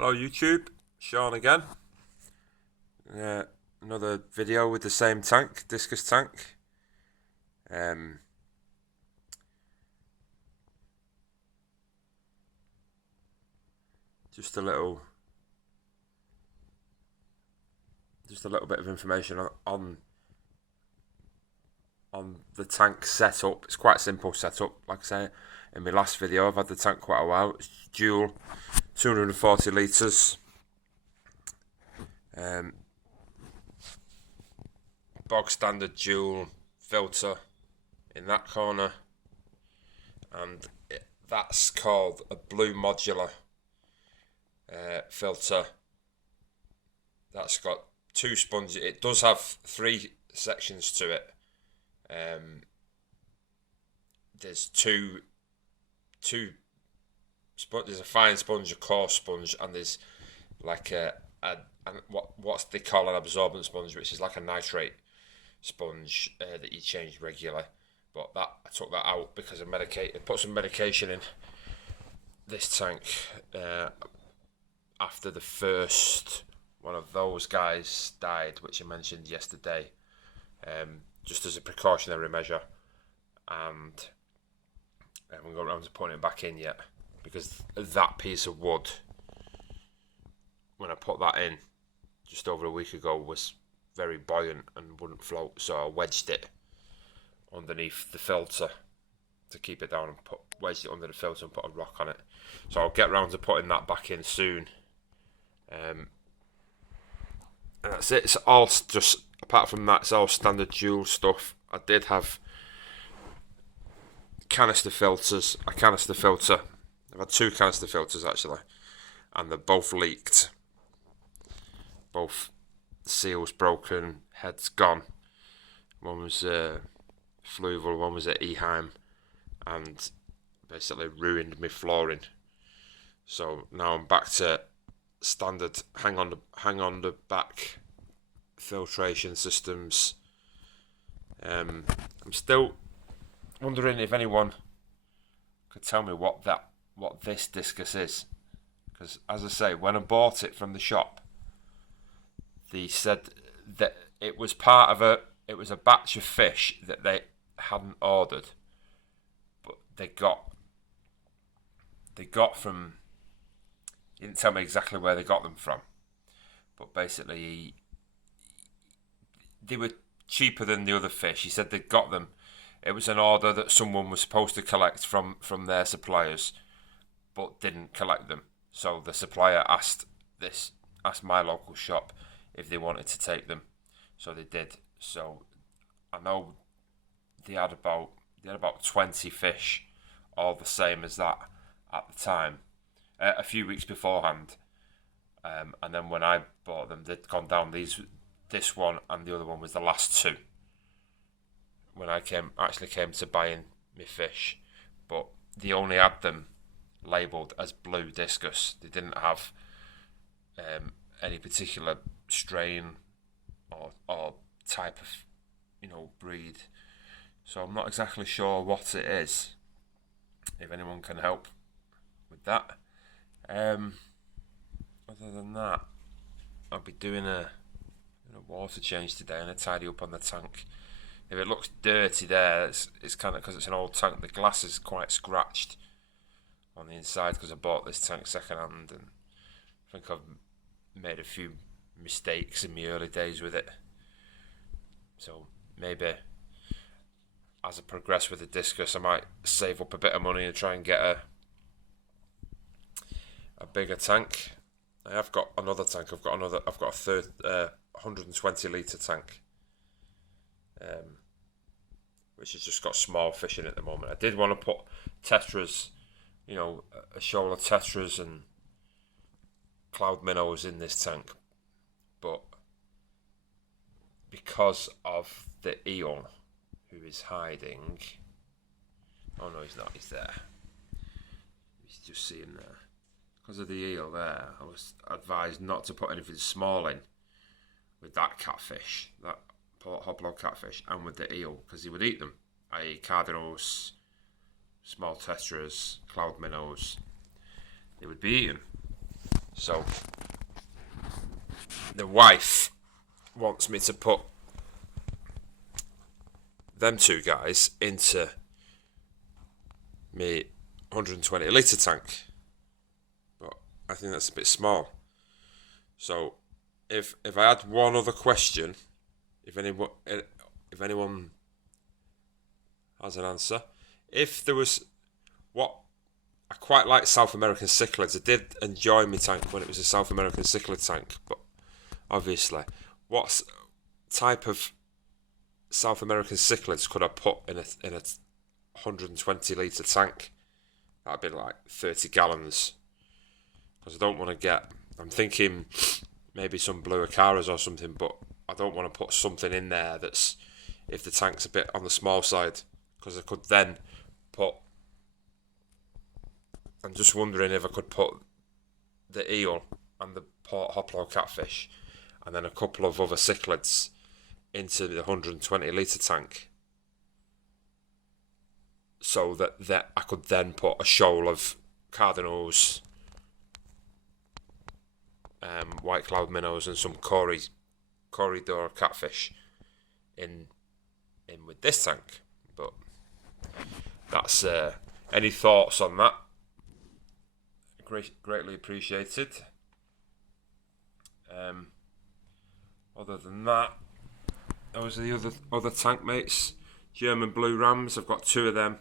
Hello YouTube, Sean again. Another video with the same tank, Discus tank. Just a little bit of information on the tank setup. It's quite a simple setup. Like I say, in my last video, I've had the tank quite a while. It's dual, 240 litres. Bog standard dual filter in that corner, and that's called a blue modular filter. That's got two sponges. It does have three sections to it. There's two sponges. There's a fine sponge, a coarse sponge, and there's like what's they call an absorbent sponge, which is like a nitrate sponge that you change regularly. But I took that out because I put some medication in this tank after the first one of those guys died, which I mentioned yesterday, just as a precautionary measure, and I haven't got around to putting it back in yet because that piece of wood, when I put that in just over a week ago, was very buoyant and wouldn't float, so I wedged it underneath the filter to keep it down and wedged it under the filter and put a rock on it. So I'll get round to putting that back in soon. And that's it. It's all just, apart from that, it's all standard dual stuff. I did have canister filters, a canister filter. I've had two canister filters actually, and they're both leaked. Both seals broken, heads gone. One was fluval, one was at Eheim, and basically ruined my flooring. So now I'm back to standard hang on the back filtration systems. I'm still wondering if anyone could tell me what this Discus is, because as I say, when I bought it from the shop, they said that it was a batch of fish that they hadn't ordered, but they got from. He didn't tell me exactly where they got them from, but basically they were cheaper than the other fish. He said they got them. It was an order that someone was supposed to collect from their suppliers, but didn't collect them. So the supplier asked my local shop if they wanted to take them, so they did. So I know they had about 20 fish, all the same as that at the time, a few weeks beforehand, and then when I bought them, they'd gone down. This one and the other one was the last two when I came to buying my fish, but they only had them labelled as blue Discus. They didn't have any particular strain or type of breed. So I'm not exactly sure what it is. If anyone can help with that. Other than that, I'll be doing a water change today and a tidy up on the tank. If it looks dirty there, it's kind of because it's an old tank. The glass is quite scratched on the inside because I bought this tank second hand, and I think I've made a few mistakes in my early days with it. So maybe as I progress with the Discus, I might save up a bit of money and try and get a bigger tank. I have got another tank. I've got a third 120 litre tank, which has just got small fish in it at the moment. I did want to put tetras, a shoal of tetras and cloud minnows in this tank, but because of the eel who is hiding, oh no, he's not, he's there, he's just seen there. Because of the eel there, I was advised not to put anything small in with that catfish, that Port Hoplow catfish, and with the eel, because he would eat them, i.e. cardinals, small tetras, cloud minnows. They would be eaten. So the wife wants me to put them two guys into me 120 litre tank, but I think that's a bit small. So if I had one other question, if anyone has an answer, if there was, what I quite like South American cichlids. I did enjoy my tank when it was a South American cichlid tank, but obviously, what type of South American cichlids could I put in a 120 litre tank? That'd be like 30 gallons. Because I don't want to get, I'm thinking maybe some blue acaras or something, but I don't want to put something in there that's, if the tank's a bit on the small side, because I could then put, I'm just wondering if I could put the eel and the Port Hoplo catfish and then a couple of other cichlids into the 120 litre tank, so that I could then put a shoal of cardinals, white cloud minnows and some corridor catfish in with this tank. But that's any thoughts on that? Greatly appreciated. Other than that, those are the other tank mates. German blue rams. I've got two of them.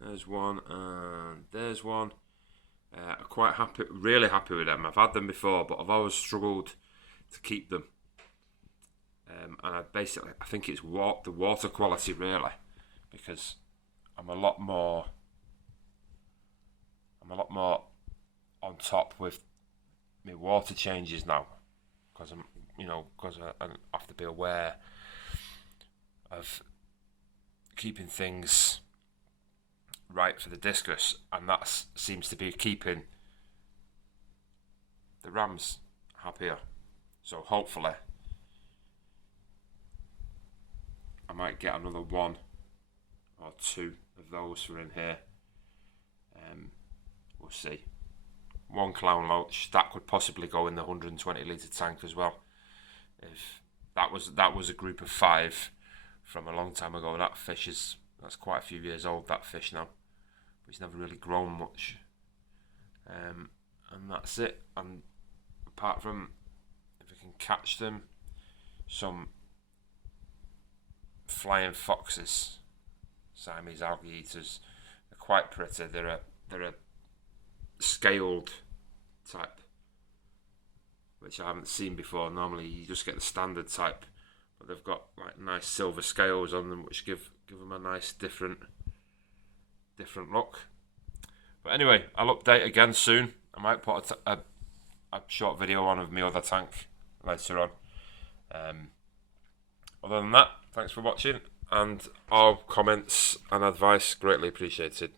There's one and there's one. I'm quite happy, really happy with them. I've had them before, but I've always struggled to keep them. And I think it's the water quality really, because I'm a lot more on top with my water changes now, because I have to be aware of keeping things right for the discus, and that seems to be keeping the rams happier. So hopefully I might get another one or two of those for in here. We'll see. One clown loach that could possibly go in the 120 litre tank as well. If that was a group of 5 from a long time ago. That's quite a few years old, that fish now. But he's never really grown much. And that's it. And apart from, if I can catch them, some flying foxes, Siamese algae eaters. They're quite pretty. They're a scaled type, which I haven't seen before. Normally you just get the standard type, but they've got like nice silver scales on them, which give them a nice different look. But anyway, I'll update again soon. I might put a short video on of my other tank later on. Other than that, thanks for watching, and all comments and advice greatly appreciated.